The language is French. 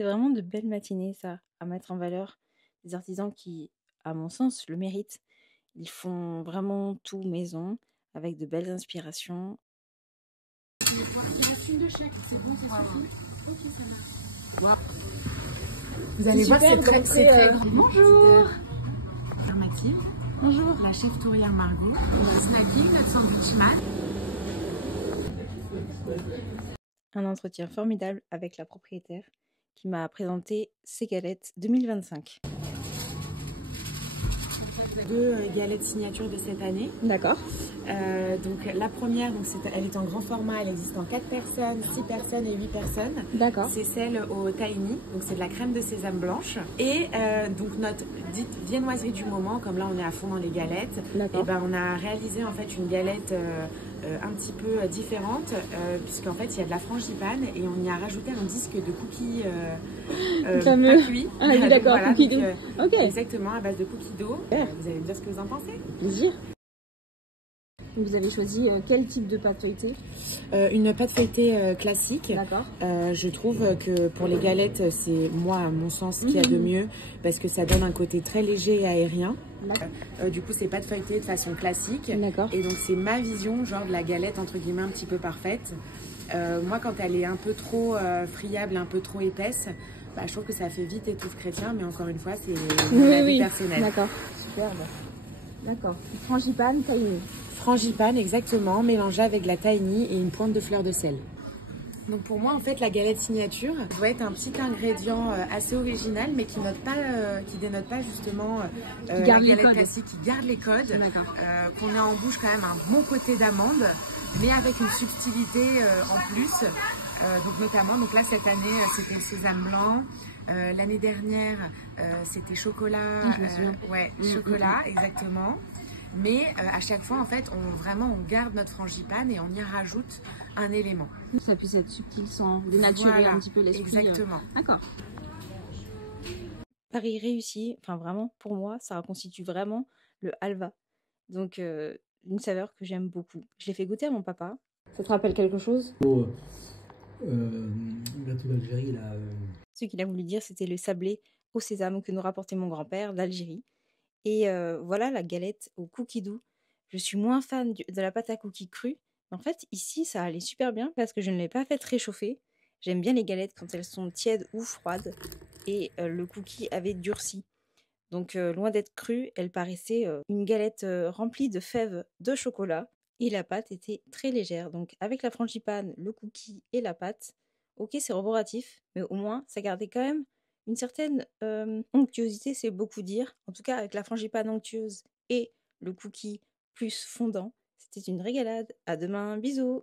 C'est vraiment de belles matinées ça, à mettre en valeur. Des artisans qui, à mon sens, le méritent. Ils font vraiment tout maison, avec de belles inspirations. Il reste une de chaque, c'est bon, c'est suffit. Ok, ça marche. Vous allez voir, c'est très grand. Bonjour. Affirmative. Bonjour. La chef tourière Margot. Snacking, notre sandwich man. Un entretien formidable avec la propriétaire qui m'a présenté ses galettes 2025. Deux galettes signature de cette année. D'accord. Donc la première, elle est en grand format, elle existe en 4 personnes, 6 personnes et 8 personnes. D'accord. C'est celle au tahini, donc c'est de la crème de sésame blanche. Et donc notre dite viennoiserie du moment, comme là on est à fond dans les galettes, et ben on a réalisé en fait une galette un petit peu différente, puisqu'en fait il y a de la frangipane et on y a rajouté un disque de cookies pas cuit. Ah oui, d'accord, voilà, cookies dough. Ok. Exactement, à base de cookies d'eau. Vous allez me dire ce que vous en pensez. Plaisir. Vous avez choisi quel type de pâte feuilletée? Une pâte feuilletée classique. D'accord. Je trouve que pour les galettes, c'est moi, à mon sens, ce qu'il y a de mieux parce que ça donne un côté très léger et aérien. Du coup, c'est pâte feuilletée de façon classique. D'accord. Et donc, c'est ma vision, genre de la galette entre guillemets un petit peu parfaite. Moi, quand elle est un peu trop friable, un peu trop épaisse, bah, je trouve que ça fait vite étouffe chrétien, mais encore une fois, c'est mon avis personnel. D'accord. Superbe. D'accord. Frangipane, tahini. Frangipane, exactement, mélangée avec de la tahini et une pointe de fleur de sel. Donc pour moi, en fait, la galette signature doit être un petit ingrédient assez original, mais qui dénote pas justement la galette classique, qui garde les codes, qu'on a en bouche quand même un bon côté d'amande, mais avec une subtilité en plus. Donc notamment, donc là cette année, c'était le sésame blanc. L'année dernière, c'était chocolat. Chocolat, exactement. Mais à chaque fois, en fait, on garde notre frangipane et on y rajoute un élément. Ça puisse être subtil sans dénaturer un petit peu l'esprit. Exactement. D'accord. Paris réussi, enfin vraiment, pour moi, ça constitue vraiment le halva. Donc, une saveur que j'aime beaucoup. Je l'ai fait goûter à mon papa. Ça te rappelle quelque chose? Gâteau d'Algérie, là. Ce qu'il a voulu dire, c'était le sablé au sésame que nous rapportait mon grand-père d'Algérie. Et voilà la galette au cookie doux. Je suis moins fan de la pâte à cookies crue. Mais en fait, ici, ça allait super bien parce que je ne l'ai pas fait réchauffer. J'aime bien les galettes quand elles sont tièdes ou froides. Et le cookie avait durci. Donc, loin d'être crue, elle paraissait une galette remplie de fèves de chocolat. Et la pâte était très légère. Donc, avec la frangipane, le cookie et la pâte, ok, c'est roboratif, mais au moins, ça gardait quand même une certaine onctuosité, c'est beaucoup dire. En tout cas, avec la frangipane onctueuse et le cookie plus fondant, c'était une régalade. À demain, bisous!